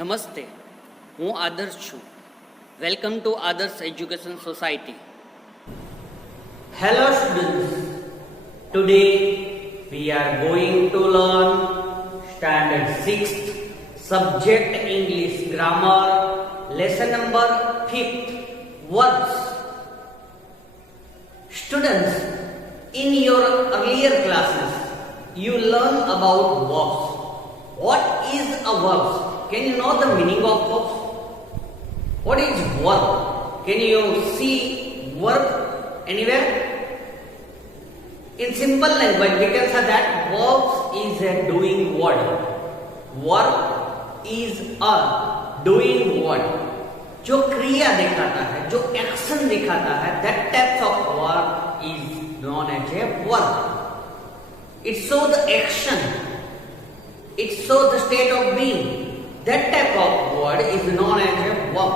નમસ્તે, હું આદર્શ છું. વેલકમ ટુ આદર્શ education society. Hello students, today we are going to learn standard 6th subject English grammar lesson number 5th words. Students, in your earlier classes you learn about verbs. What is a verb? Can you know the meaning of verbs? What is verb? Can you see verb anywhere? In simple language, we can say that verb is a doing word. Verb is a doing word. जो क्रिया दिखाता है, जो action दिखाता है, that type of word is known as a verb. It shows the action. It shows the state of being. That type of word is known as a verb.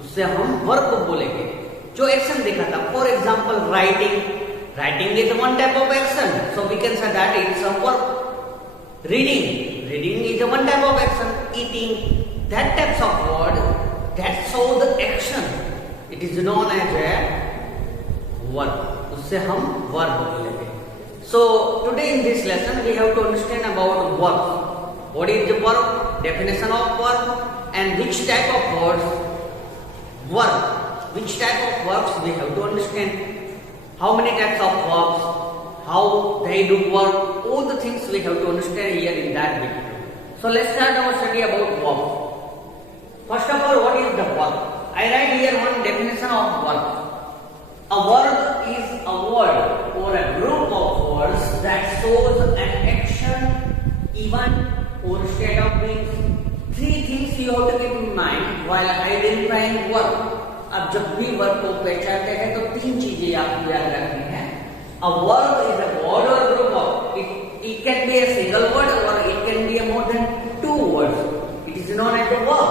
उससे हम verb बोलेंगे जो एक्शन दिखाता. For example, writing. Writing is one type of action, so we can say that it's a verb. Reading. Reading is one type of action. Eating. That types of word that show the action. It is known as a verb. उससे हम verb बोलेंगे. So today in this lesson we have to understand about verb. What is the verb? Definition of verb and which type of words verb. Which type of verbs we have to understand. How many types of verbs, how they do work, all the things we have to understand here in that video. So let's start our study about verb. First of all, what is the verb? I write here one definition of verb. A verb is a word or a group of words that shows an action, event or state of being. Three things you have to keep in mind while identifying verb. अब जब भी verb को पहचानते हैं तो तीन चीजें आपको याद रखनी है. A verb is a word or group of. It can be a single word or it can be a more than two words. It is known as a verb.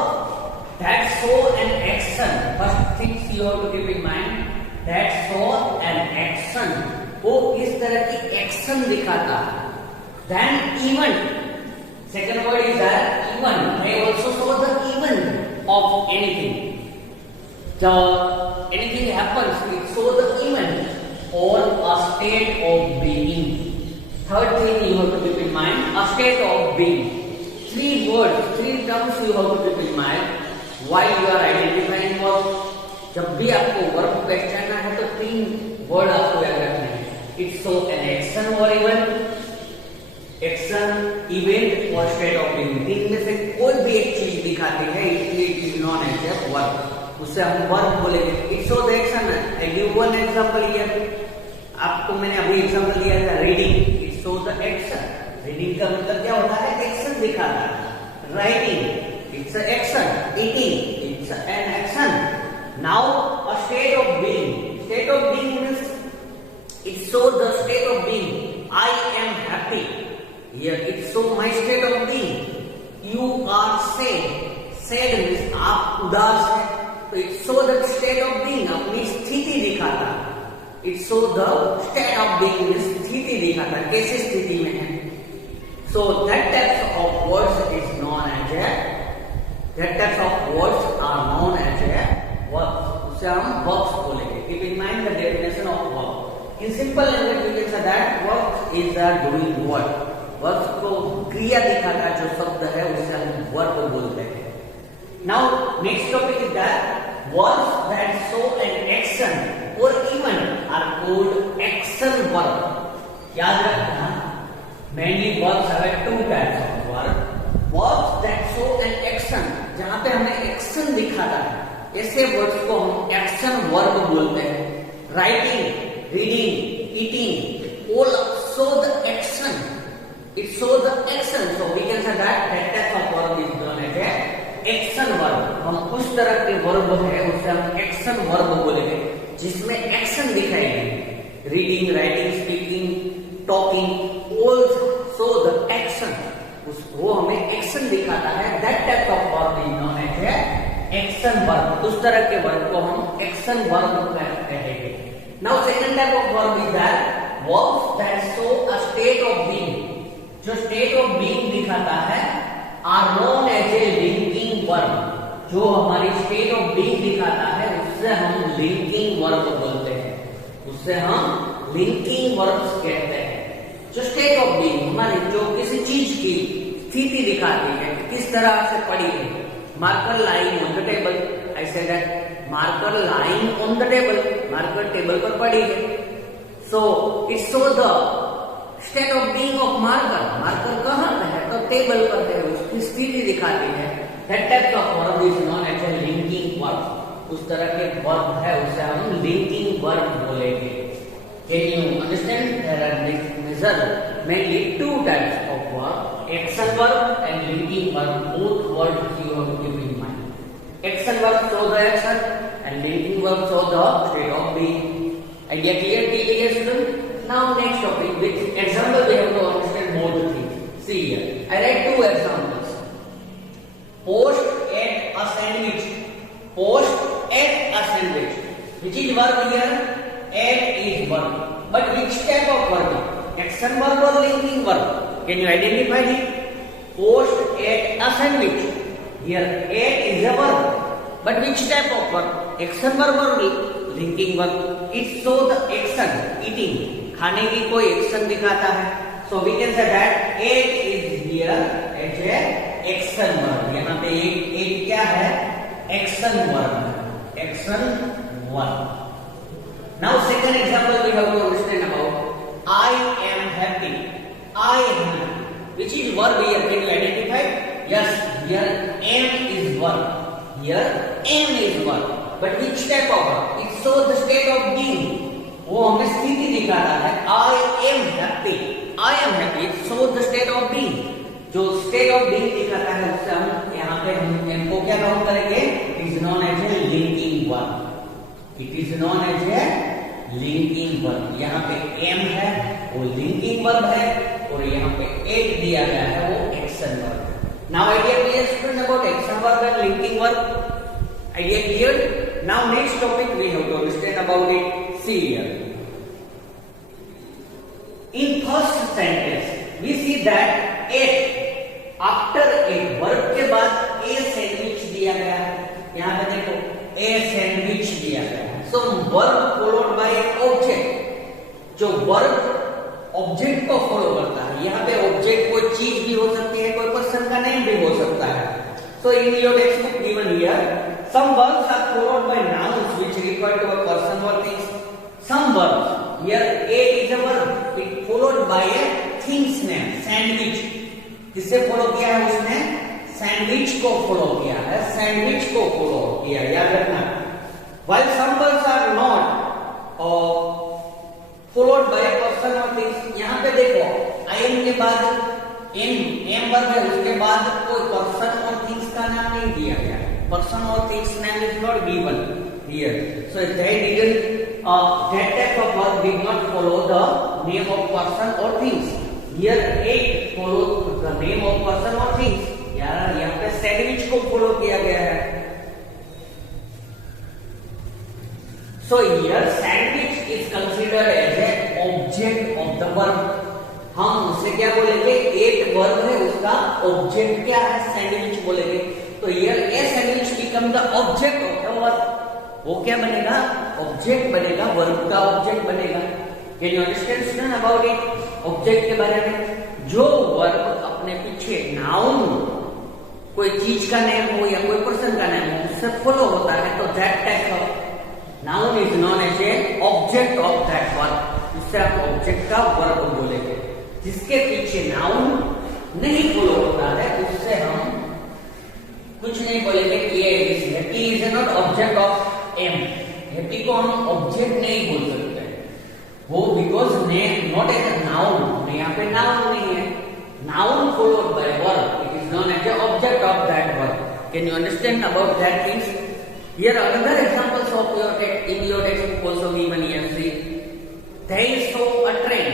That show an action. First things you have to keep in mind. That show an action. वो इस तरह की action दिखाता है. Then event. Second word is that event. They also show the event of anything. So anything happens, it shows the event or a state of being. Third thing you have to keep in mind, a state of being. Three words, three terms you have to keep in mind while you are identifying verb. जब भी आपको verb पहचानना है तो तीन word आपको याद रखने हैं. It shows an action or event, action, event और state of being. तीन में से कोई भी एक चीज दिखाती है इसलिए it is known as a verb. उससे हम वर्ब बोलेंगे. It shows the action. I give one example here. आपको मैंने अभी एग्जांपल दिया था reading. It shows the action. Reading का मतलब क्या होता है? एक्शन दिखाता है. Writing, it's an action. Eating, it's an action. Now a state of being. State of being means it shows the state of being. I am happy. Here it shows my state of being. You are sad. Sad means आप उदास हैं. तो it shows the state of being. अपनी स्थिति दिखाता है. It shows the state of being. स्थिति दिखाता है कैसी स्थिति में है. So that types of words is known as a. That types of words are known as a verbs. उसे हम verbs बोलेंगे. Keep in mind the definition of verb. In simple language we can say that verb is a doing word. Verbs को क्रिया दिखाता है जो शब्द है उसे हम verb बोलते हैं. Now next topic is that verbs that show an action or event are called action verb. याद रखना mainly verbs have two types of verb. Verbs that show an action जहाँ पे हमें action दिखाता है ऐसे words को हम action verb बोलते हैं. Writing, reading, eating all show the action. It shows the action, so we can say that type of verb is known as a action verb. हम उस तरह के वर्ब है उसे हम एक्शन वर्ब बोलेंगे जिसमें एक्शन दिखाएंगे. Reading, writing, speaking, talking all show the action. वो हमें एक्शन दिखाता है. That type of verb is known as action verb. उस तरह के वर्ब को हम एक्शन वर्ब कहेंगे. Now second type of verb is that verbs that show a state of being. जो स्टेट ऑफ बीइंग दिखाता है are known as a linking जो हमारी स्टेट ऑफ बीइंग दिखाता है उससे हम लिंकिंग वर्ब बोलते हैं, उससे हम लिंकिंग वर्ब्स कहते हैं। जो स्टेट ऑफ बीइंग हमारी जो किसी चीज की स्थिति दिखाती है किस तरह से पड़ी है। Marker lying on the table, I say that marker lying on the table, marker table पर पड़ी है। So it show the state of being of marker, marker कहाँ पे है तो टेबल पर है, उसकी स्थिति दिखाती है। That type of verb is known as a linking verb. उस तरह के verb है उसे हम linking verb बोलेंगे। Can you understand? There are mainly two types of verb: action verb and linking verb. Both words you have to keep in mind. Action verb show the action and linking verb show the state of being. Idea clear? Clear, student? Now next topic. With example we have to understand both things. See here. I write two examples. Post at a sandwich. Post at a sandwich. Which is verb here? At is verb. But which type of verb? Action verb or linking verb? Can you identify it? Post at a sandwich. Here at is a verb. But which type of verb? Action verb or linking verb? It shows the action. Eating. खाने की कोई action दिखाता है. So we can say that at is here as a action verb. यहाँ पे एक क्या है? Action verb, action verb. Now second example we have to understand about I am happy. I am, which is verb here? Can you identify? Yes, here am is verb, here am is verb. But which type of verb? It shows the state of being, वो हमें स्थिति दिखाता है। I am happy, I am happy, it shows the state of being. जो state of being दिखाता है उससे हम यहाँ पे हम इनको क्या काउंट करेंगे? It is known as a linking verb, it is known as a linking verb. यहाँ पे एम है वो लिंकिंग वर्ब है और यहाँ पे एट दिया गया है वो action verb. Now idea clear student about action verb and linking verb? Idea clear? Now next topic we have to understand about it. See here, in first sentence we see that at after a verb के बाद a sandwich दिया गया है। यहां पे देखो a sandwich दिया गया है। सो वर्ब फॉलोड बाय ऑब्जेक्ट, जो वर्ब ऑब्जेक्ट को फॉलो करता है। यहाँ पे ऑब्जेक्ट कोई चीज भी हो सकती है, कोई पर्सन का नेम भी हो सकता है। So in your text book given here some verbs are followed by nouns which refer to a person और things. Some verbs here A is a verb, it followed by a things name. Sandwich किससे follow किया है? उसने sandwich को follow किया है, sandwich को follow किया, याद रखना। While some words are not followed by a person or things, यहाँ पे देखो I am के बाद एम वर्ब है, उसके बाद कोई पर्सन और थिंग्स का नाम नहीं दिया गया। पर्सन और things name is not given here, so they didn't that type of verb did not follow the name of person or things. Here eight follows the name of person or things. यार यहाँ पे sandwich को follow किया गया है। So here sandwich is considered as a object of the verb. हम उसे क्या बोलेंगे? एट वर्ब है उसका ऑब्जेक्ट क्या है? सैंडविच बोलेंगे। तो here a sandwich become the object of the verb. वो क्या बनेगा? ऑब्जेक्ट बनेगा, वर्ब का ऑब्जेक्ट बनेगा। Can you understand student about it? Object के बारे में जो वर्ब अपने पीछे नाउन कोई चीज का नेम हो या कोई पर्सन का नेम हो उससे फॉलो होता है तो that type of noun is known as a object of that verb. इससे आप ऑब्जेक्ट का वर्ब बोलेंगे। जिसके पीछे नाउन नहीं फॉलो होता है उससे हम कुछ नहीं बोलेंगे। Happy is not object of am, happy को हम ऑब्जेक्ट नहीं बोल सकते वो because name not as a noun, यहाँ पे नाउन नहीं है। Noun followed by verb, it is known as a object of that verb. Can you understand about that things? Here another examples of your text in your text also given here. See they saw a train.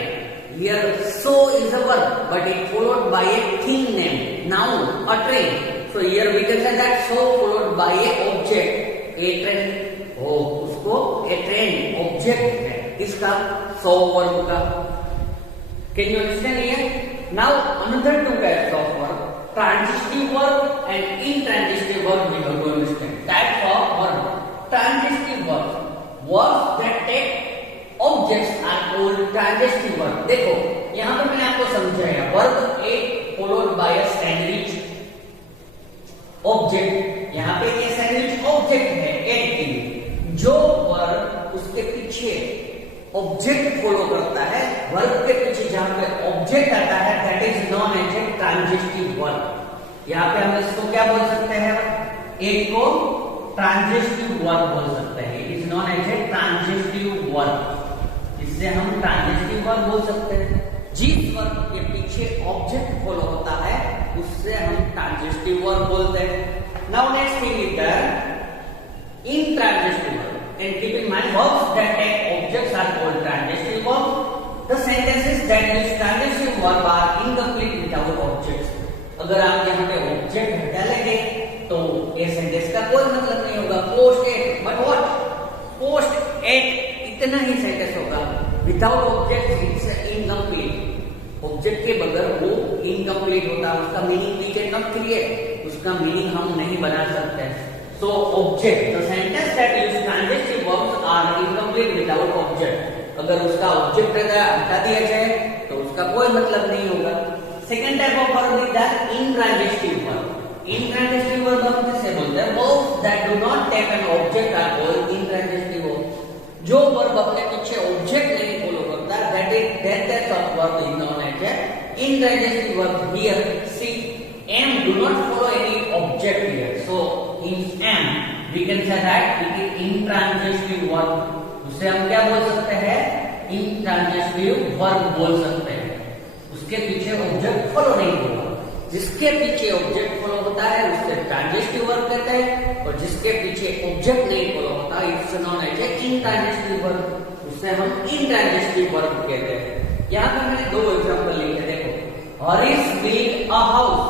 Here saw is a verb but it followed by a thing name, noun, a train. So here we can say that saw followed by a object, a train. Oh, उसको a train object है इसका saw verb का। Can you understand here? Now another two types of verb, transitive verb and intransitive verb we have to understand. Verbs that take objects are called transitive verb. देखो यहाँ पे मैंने आपको समझाया verb एक followed by a sandwich object. यहाँ पे ये sandwich object है एक के लिए. जो verb उसके पीछे ऑब्जेक्ट फॉलो करता है, वर्ब के पीछे जहां पे ऑब्जेक्ट आता है, that is known as a transitive verb. यहाँ पे हम इसको क्या बोल सकते हैं? एक को ट्रांजिटिव वर्ब बोल सकते हैं. It is known as a transitive verb. इससे हम ट्रांजिटिव वर्ब बोल सकते हैं. जिस वर्ब के पीछे ऑब्जेक्ट फॉलो होता है उससे हम ट्रांजिटिव वर्ब बोलते हैं. Now next thing is that intransitive verb. And keep in mind, verbs that take objects are called transitive verbs. The sentences that use transitive verb are incomplete without objects. अगर आप यहाँ पे object हटा लेंगे तो ये सेंटेंस का कोई मतलब नहीं होगा. Posted, but what? Posted इतना ही सेंटेंस होगा. Without object it's incomplete. Object के बगैर वो इनकम्प्लीट होता है. उसका meaning we can not create. उसका मीनिंग हम नहीं बना सकते. So object, the sentence that use transitive verbs are incomplete without object. अगर उसका ऑब्जेक्ट हटा दिया जाए तो उसका कोई मतलब नहीं होगा. Second type of verb is that intransitive verb. Intransitive verb हम किसे बोलते हैं? Verbs that do not take an object are called intransitive verbs. जो वर्ब अपने पीछे ऑब्जेक्ट नहीं फॉलो करता, that type of verb is known as intransitive verb. Here, see, am do not follow any object here. So in am we can say that it is intransitive verb. उसे हम क्या बोल सकते हैं? intransitive verb बोल सकते हैं. उसके पीछे ऑब्जेक्ट फॉलो नहीं होगा. जिसके पीछे ऑब्जेक्ट फॉलो होता है उसे ट्रांजिटिव वर्ब कहते हैं, और जिसके पीछे ऑब्जेक्ट नहीं फॉलो होता it's known as intransitive verb. उसे हम intransitive verb कहते हैं. यहाँ पे मैंने दो एग्जांपल लिखे. देखो, Harish built a house.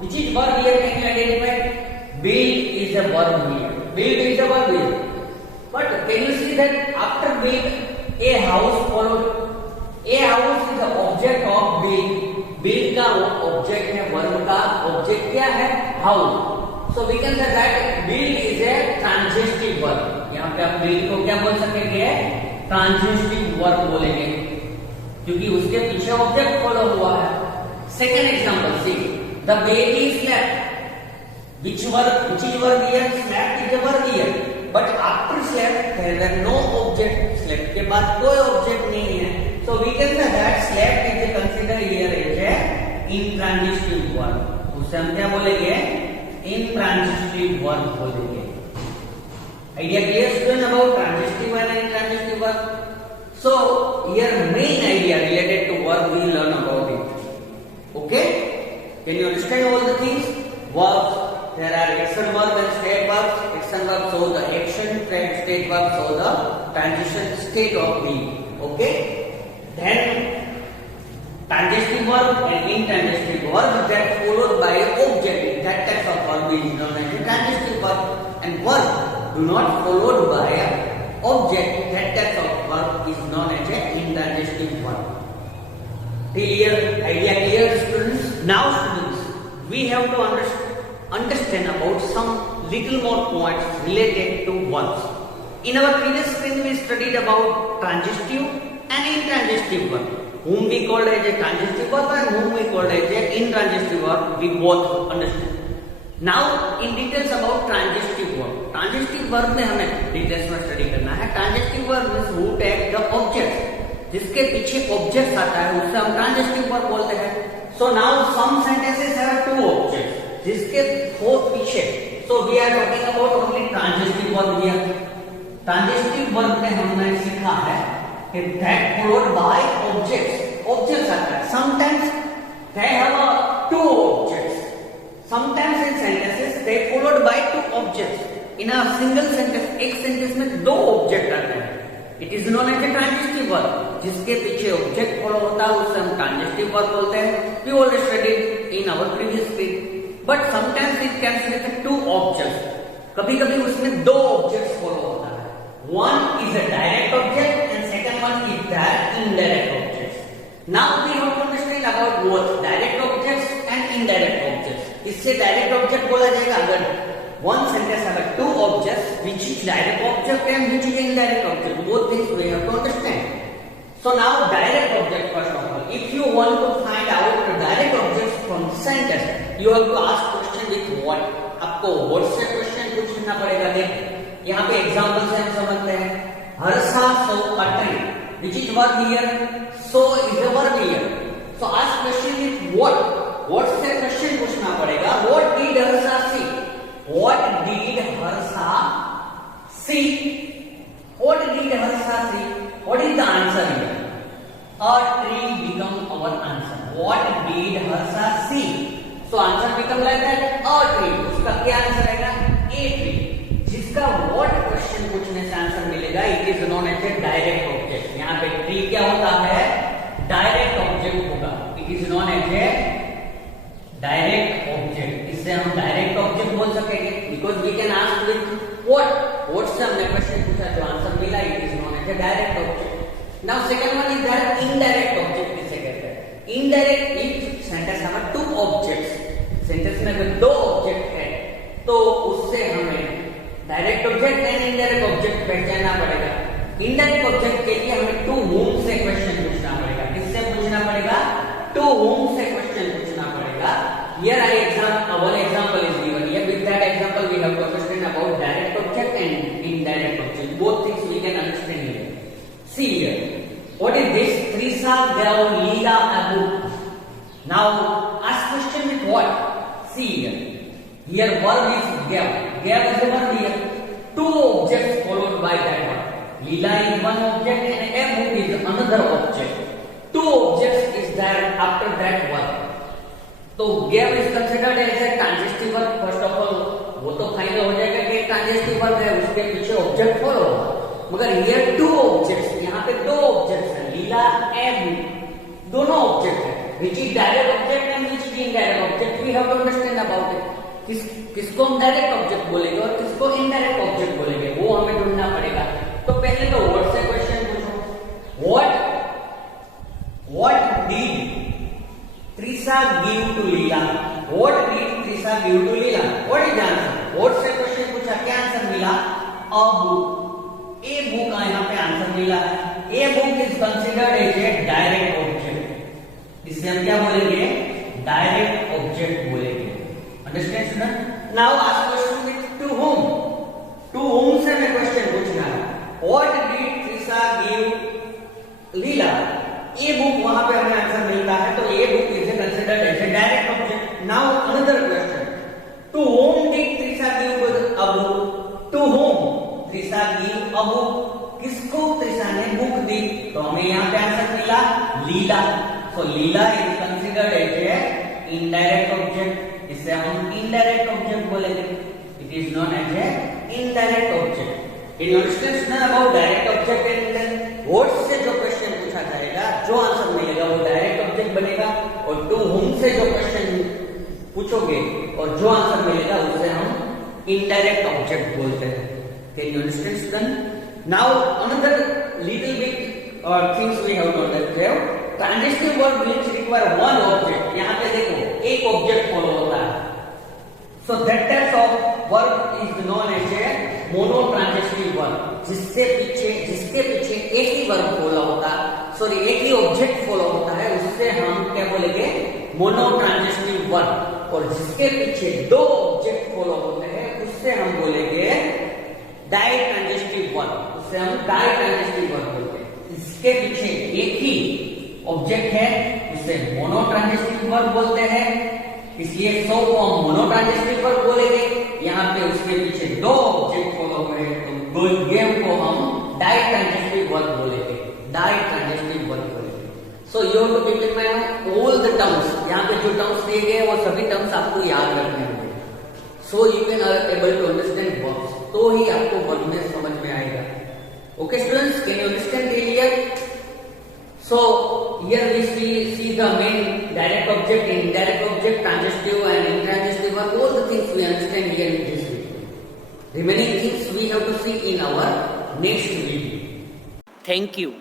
Which is verb here? Can you identify? Build is a verb here. Build is a verb here. But can you see that after build a house followed? A house is the object of build. Build का object है, verb का object क्या है? House. So we can say that build is a transitive verb. यहाँ पे आप build को क्या बोल सकेंगे? Transitive verb बोलेंगे, क्योंकि उसके पीछे ऑब्जेक्ट फॉलो हुआ है. Second example, see. The baby slept. Which is verb here? Slept is a verb here. But after slept, there is no object. Slept के बाद कोई object नहीं है. So we can say that slept is considered here as a intransitive verb. उसे हम क्या बोलेंगे? Intransitive verb बोलेंगे. Idea clear student about transitive and intransitive verb? So here main idea related to verb we learn about it. Okay? Can you understand all the things? Verbs, there are action verb and state verbs. Action verb show the action, state verb show the transition state of being. Okay? Then transitive verb and intransitive verb that followed by an object. That type of verb is known as a transitive verb. And verb do not followed by an object. That type of verb is known as a intransitive verb. Clear? Idea clear, students? Now students, we have to understand about some little more points related to verbs. In our previous screen we studied about transitive and intransitive verb. Whom we called as a transitive verb and whom we called as a intransitive verb, we both understand. Now in details about transitive verb. Transitive verb में हमें details में study करना है. Transitive verb means who take the objects. जिसके पीछे object आता है उसे हम ट्रांजिटिव वर्ब बोलते हैं. So now some sentences have two objects जिसके पीछे. So we are talking about only transitive verb here. Transitive verb में हमने सीखा है कि that followed by objects. Objects आता है. Sometimes they have two objects. Sometimes in sentences they followed by two objects. In a single sentence, एक sentence में दो ऑब्जेक्ट आते हैं. It is known as a transitive verb. जिसके पीछे object follow होता है उसे हम ट्रांजिटिव वर्ब बोलते हैं. We already studied in our previous screen. But sometimes it can with two objects. कभी कभी उसमें दो ऑब्जेक्ट्स फॉलो होता है. One is a direct object and second one is that indirect objects. Now we have to understand about both direct objects and indirect objects. इससे direct object बोला जाएगा अगर one sentence have two objects, which is direct object and which is indirect object. Both things we have to understand. So now direct object first of all. If you want to find out the direct objects from sentence, you have to ask question with what. आपको what से question पूछना पड़ेगा. देखो यहाँ पे example से हम समझते हैं. Harsha saw a tree. Which is verb here? So is a verb here. So ask question with what. What से क्वेश्चन पूछना पड़ेगा. What did Harsha see? What did Harsha see? What did Harsha see? What is the answer here? A tree become our answer. What did Harsha see? So answer become like that. A tree. उसका क्या answer आएगा? A tree. जिसका what question पूछने से answer मिलेगा, it is known as a direct object. यहाँ पे tree क्या होता है? डायरेक्ट ऑब्जेक्ट होगा. It is known as a direct object. इससे हम डायरेक्ट ऑब्जेक्ट बोल सकेंगे because we can ask with what. What से हमने क्वेश्चन पूछा, जो आंसर मिला, it is known as a direct object. Now second one is that indirect object. किसे कहते हैं? इनडायरेक्ट इफ सेंटेंस हमें टू ऑब्जेक्ट्स, सेंटेंस में अगर दो ऑब्जेक्ट है तो उससे हमें direct object and indirect object पहचानना पड़ेगा. इनडायरेक्ट ऑब्जेक्ट के लिए हमें टू whom से क्वेश्चन पूछना पड़ेगा. किससे पूछना पड़ेगा? टू whom से क्वेश्चन पूछना पड़ेगा. Here I one example is given here. With that example we have to understand about direct object and indirect object. Both things we can understand here. See here. What is this? Trisha gave Leela a book. Now ask question with what? See here. Here verb is gave. Gave is the verb here. Two objects followed by that one. Leela is one object and a book is another object. Two objects is there after that verb. तो gave is considered as a transitive verb. First of all, वो तो final हो जाएगा कि transitive verb है, उसके पीछे object follow होगा. मगर here two objects, यहाँ पे दो objects हैं, लीला and दोनों object हैं. Which is direct object and which is indirect object. We have to understand about it. किसको हम डायरेक्ट ऑब्जेक्ट बोलेंगे और किसको इनडायरेक्ट ऑब्जेक्ट बोलेंगे, वो हमें ढूंढना पड़ेगा. तो पहले तो व्हाट से क्वेश्चन पूछो. What did Trisha give to Leela? What did Trisha give to Leela? What is the answer? What से क्वेश्चन पूछा, क्या आंसर मिला? A book. A book का यहाँ पे आंसर मिला है. A book is considered as a direct object. इससे हम क्या बोलेंगे? डायरेक्ट ऑब्जेक्ट बोलेंगे. Understand student? Now ask question with to whom. To whom से मैं क्वेश्चन पूछना है. What did Trisha give Leela? A book वहां पे हमें आंसर मिलता है, तो A book is considered as a direct object. Now another question. To whom did Trisha give a book? To whom Trisha give a book? किसको Trisha ने book दी? तो हमें यहाँ पे आंसर मिला लीला. So Leela is considered as a indirect object. इससे हम indirect object बोलेंगे. It is known as a indirect object. In your understand about direct object and indirect, what से जो क्वेश्चन पूछा जाएगा, जो आंसर मिलेगा वो डायरेक्ट ऑब्जेक्ट बनेगा. और टू whom से जो क्वेश्चन पूछोगे और जो आंसर मिलेगा उसे हम इनडायरेक्ट ऑब्जेक्ट बोलते हैं. Can you understand student? Now another little bit things we have to understand. Transitive verb which require one object. यहाँ पे देखो एक ऑब्जेक्ट फॉलो होता है. So that type of verb is known as a monotransitive verb. जिसके पीछे एक ही verb follow होता है, सॉरी एक ही ऑब्जेक्ट फॉलो होता है, उससे हम क्या बोलेंगे? Monotransitive verb. और जिसके पीछे दो ऑब्जेक्ट फॉलो होते हैं उससे हम बोलेंगे डाइट्रांजिटिव वर्ब. उससे हम डाइट्रांजिटिव वर्ब बोलते हैं. इसके पीछे एक ही ऑब्जेक्ट है, उसे मोनोट्रांजिटिव वर्ब बोलते हैं. इसलिए सो को हम मोनोट्रांजिटिव वर्ब बोलेंगे. यहाँ पे उसके पीछे दो ऑब्जेक्ट फॉलो हुए तो गेम को हम डाइट्रांजिटिव वर्ब बोलेंगे. डाइट्रांजिटिव वर्ब बोलेंगे. So you have to keep in mind all the terms. यहाँ पे जो टर्म्स दिए गए वो सभी टर्म्स आपको याद रखने होंगे. So you can able to understand verbs. तो ही आपको वर्ब में समझ में आएगा. Okay students, can you understand clear? So here we see the main direct object, indirect object, transitive and intransitive verb. All the things we understand here in this video. Remaining things we have to see in our next video. Thank you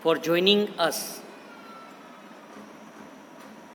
for joining us.